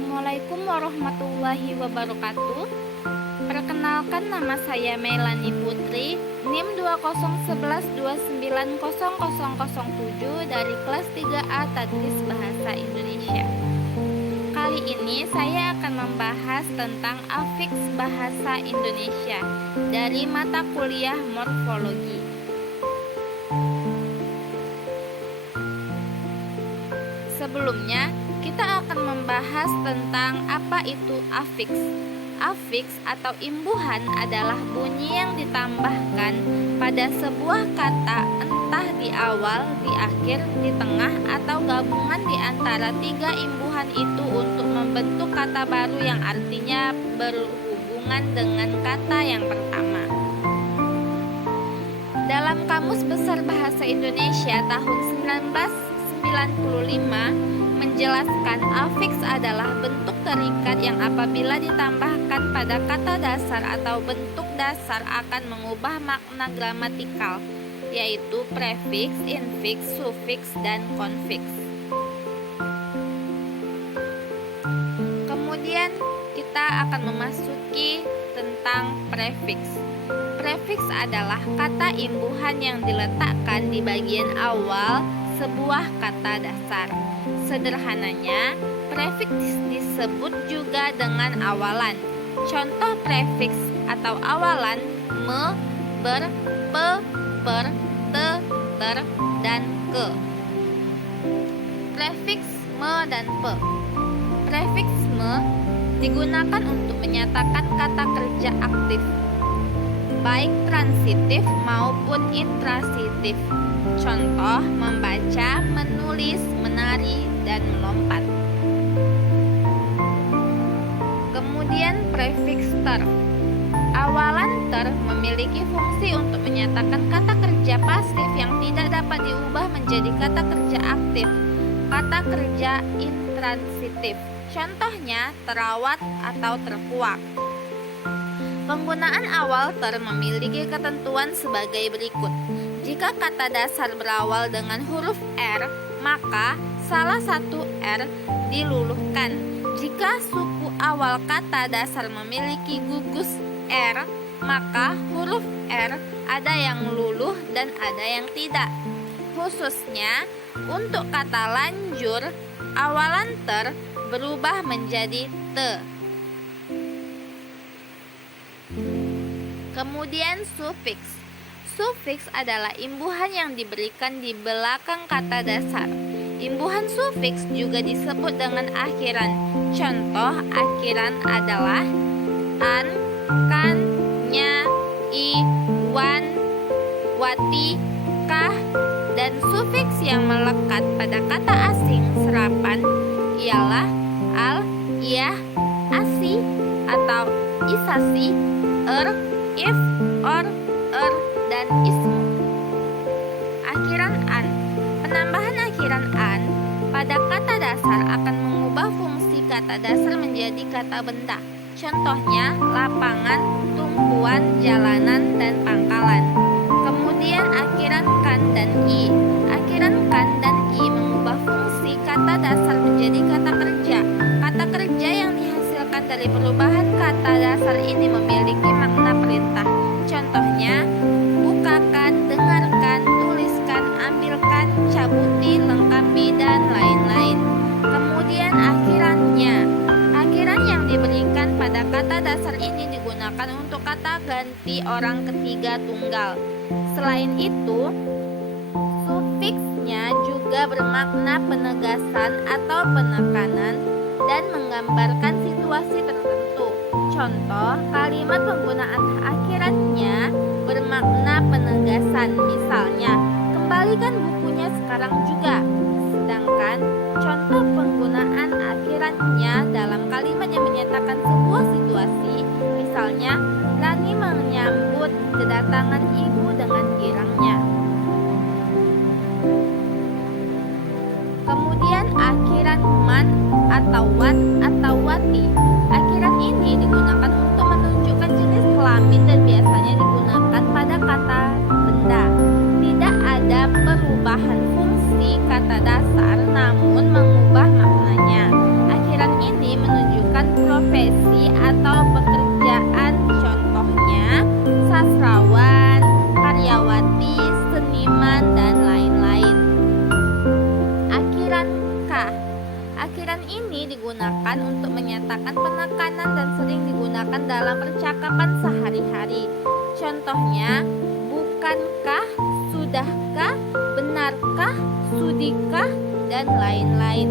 Assalamualaikum warahmatullahi wabarakatuh. Perkenalkan, nama saya Melani Putri, NIM 2011290007 dari kelas 3A Tadris Bahasa Indonesia. Kali ini saya akan membahas tentang afiks bahasa Indonesia dari mata kuliah morfologi. Sebelumnya, kita akan membahas tentang apa itu afiks. Afiks atau imbuhan adalah bunyi yang ditambahkan pada sebuah kata, entah di awal, di akhir, di tengah, atau gabungan di antara tiga imbuhan itu untuk membentuk kata baru yang artinya berhubungan dengan kata yang pertama. Dalam Kamus Besar Bahasa Indonesia tahun 1995 menjelaskan afiks adalah bentuk terikat yang apabila ditambahkan pada kata dasar atau bentuk dasar akan mengubah makna gramatikal, yaitu prefiks, infiks, sufiks, dan konfiks. Kemudian kita akan memasuki tentang prefiks. Prefiks adalah kata imbuhan yang diletakkan di bagian awal sebuah kata dasar. Sederhananya, prefiks disebut juga dengan awalan. Contoh prefiks atau awalan me, ber, pe, per, te, ter, dan ke. Prefiks me dan pe. Prefiks me digunakan untuk menyatakan kata kerja aktif, baik transitif maupun intransitif. Contoh, membaca, menulis, menari, dan melompat. Kemudian prefiks ter. Awalan ter memiliki fungsi untuk menyatakan kata kerja pasif yang tidak dapat diubah menjadi kata kerja aktif, kata kerja intransitif. Contohnya, terawat atau terkuak. Penggunaan awal ter memiliki ketentuan sebagai berikut. Jika kata dasar berawal dengan huruf R, maka salah satu R diluluhkan. Jika suku awal kata dasar memiliki gugus R, maka huruf R ada yang luluh dan ada yang tidak. Khususnya untuk kata lanjur, awalan ter berubah menjadi te. Kemudian sufiks. Sufiks adalah imbuhan yang diberikan di belakang kata dasar. Imbuhan sufiks juga disebut dengan akhiran. Contoh akhiran adalah an, kan, nya, i, wan, wati, kah, dan sufiks yang melekat pada kata asing serapan ialah al, iyah, asi, atau isasi, if, or, dan ismu. Akhiran an. Penambahan akhiran an pada kata dasar akan mengubah fungsi kata dasar menjadi kata benda. Contohnya lapangan, tumpuan, jalanan, dan pangkalan. Kemudian akhiran kan dan i. Akhiran kan dan i mengubah fungsi kata dasar menjadi kata kerja. Kata kerja yang dihasilkan dari perubahan kata dasar ini memiliki makna perintah. Contohnya, bukakan, dengarkan, tuliskan, ambilkan, cabuti, lengkapi, dan lain-lain. Kemudian akhirannya. Akhiran yang diberikan pada kata dasar ini digunakan untuk kata ganti orang ketiga tunggal. Selain itu, sufiksnya juga bermakna penegasan atau penekanan dan menggambarkan situasi tertentu. Contoh, kalimat penggunaan akhirannya bermakna penegasan. Misalnya, kembalikan bukunya sekarang juga. Sedangkan contoh penggunaan akhirannya dalam kalimat yang menyatakan sebuah situasi, misalnya, Rani menyambut kedatangan ibu dengan girangnya. Kemudian akhiran man atau wat atau wati. Akhiran ini digunakan untuk menunjukkan jenis kelamin dan biasanya digunakan pada kata benda. Tidak ada perubahan fungsi kata dasar namun mengubah maknanya. Akhiran ini menunjukkan digunakan untuk menyatakan penekanan dan sering digunakan dalam percakapan sehari-hari. Contohnya, bukankah, sudahkah, benarkah, sudikah, dan lain-lain.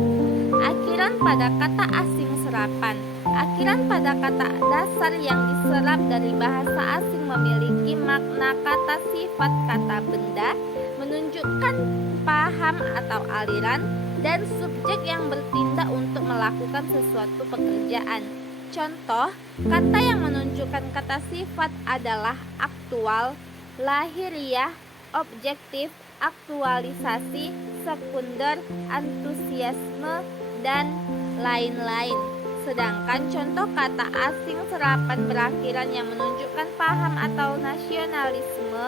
Akhiran pada kata asing serapan. Akhiran pada kata dasar yang diserap dari bahasa asing memiliki makna kata sifat kata benda, menunjukkan paham atau aliran, dan subjek yang bertindak untuk melakukan sesuatu pekerjaan. Contoh, kata yang menunjukkan kata sifat adalah aktual, lahiriah, objektif, aktualisasi, sekunder, antusiasme, dan lain-lain. Sedangkan contoh kata asing serapan berakhiran yang menunjukkan paham atau nasionalisme,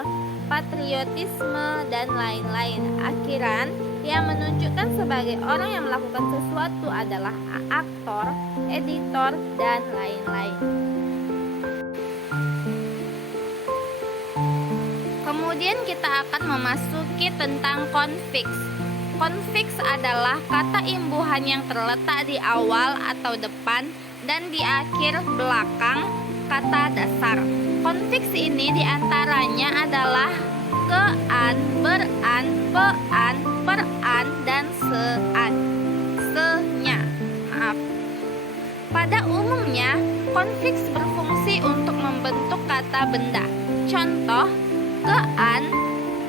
patriotisme, dan lain-lain. Akhiran yang menunjukkan sebagai orang yang melakukan sesuatu adalah aktor, editor, dan lain-lain. Kemudian kita akan memasuki tentang konfiks. Konfiks adalah kata imbuhan yang terletak di awal atau depan dan di akhir belakang kata dasar. Konfiks ini diantaranya adalah kean, beran, pean, peran, dan sean. Se-nya, maaf. Pada umumnya, konfiks berfungsi untuk membentuk kata benda. Contoh, kean,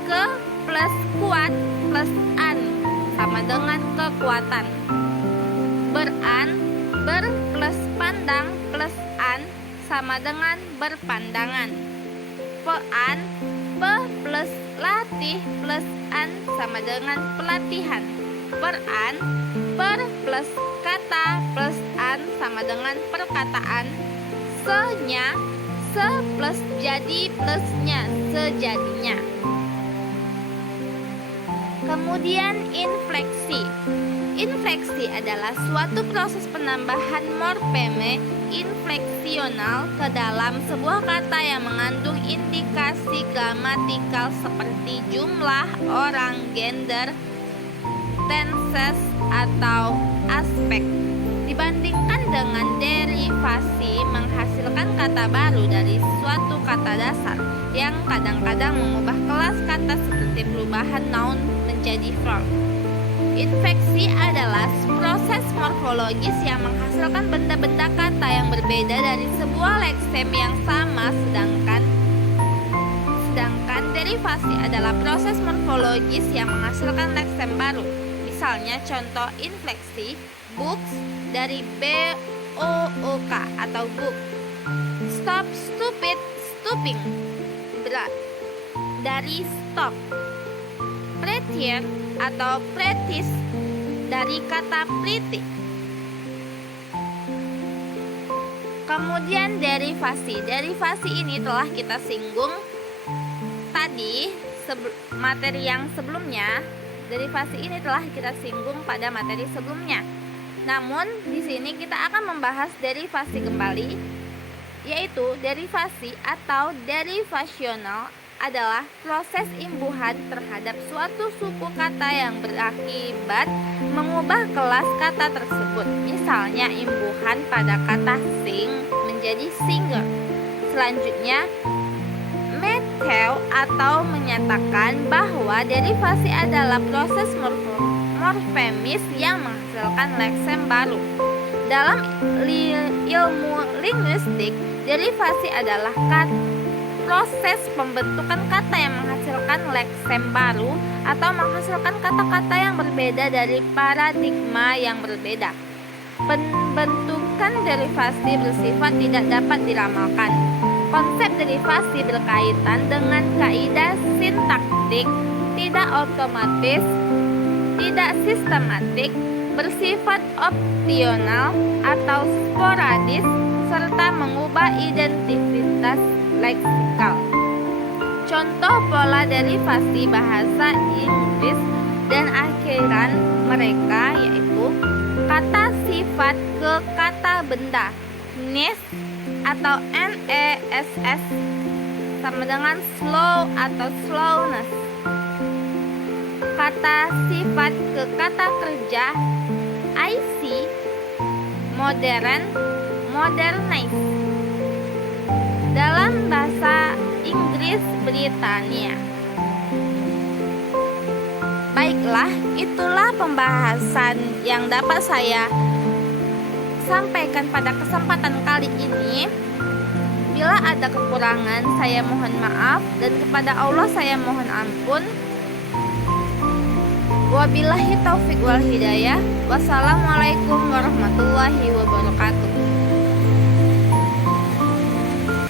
ke plus kuat plus an sama dengan kekuatan. Beran, ber plus pandang plus an sama dengan berpandangan. Pean, pe plus latih plus an sama dengan pelatihan. Peran, per plus kata plus an sama dengan perkataan. Se-nya, se plus jadi plusnya, sejadinya. Kemudian infleksi. Infleksi adalah suatu proses penambahan morfeme infleksional ke dalam sebuah kata yang mengandung indikasi gramatikal seperti jumlah, orang, gender, tenses, atau aspek. Dibandingkan dengan derivasi menghasilkan kata baru dari suatu kata dasar yang kadang-kadang mengubah kelas kata seperti perubahan noun menjadi verb. Infleksi adalah proses morfologis yang menghasilkan benda-benda kata yang berbeda dari sebuah leksem yang sama, sedangkan derivasi adalah proses morfologis yang menghasilkan leksem baru. Misalnya contoh infleksi books dari B-O-O-K atau book. Stop, stupid, stooping dari stop. Prettier atau prettiest dari kata pretty. Kemudian derivasi. Derivasi ini telah kita singgung tadi materi yang sebelumnya. Derivasi ini telah kita singgung pada materi sebelumnya. Namun di sini kita akan membahas derivasi kembali, yaitu derivasi atau derivasional adalah proses imbuhan terhadap suatu suku kata yang berakibat mengubah kelas kata tersebut. Misalnya imbuhan pada kata sing menjadi singer. Selanjutnya Matthew atau menyatakan bahwa derivasi adalah proses morfemis yang menghasilkan leksem baru. Dalam ilmu linguistik, derivasi adalah proses pembentukan kata yang menghasilkan leksem baru atau menghasilkan kata-kata yang berbeda dari paradigma yang berbeda. Pembentukan derivasi bersifat tidak dapat diramalkan. Konsep derivasi berkaitan dengan kaidah sintaktik, tidak otomatis, tidak sistematik, bersifat opsional atau sporadis, serta mengubah identitas leksikal. Contoh pola derivasi bahasa Inggris dan akhiran mereka yaitu kata sifat ke kata benda, ness atau ness sama dengan slow atau slowness. Kata sifat ke kata kerja, I see, modern, modernize. Dalam bahasa Inggris Britania. Baiklah, itulah pembahasan yang dapat saya sampaikan pada kesempatan kali ini. Bila ada kekurangan, saya mohon maaf, dan kepada Allah saya mohon ampun. Wabillahi taufik wal hidayah. Wassalamualaikum warahmatullahi wabarakatuh.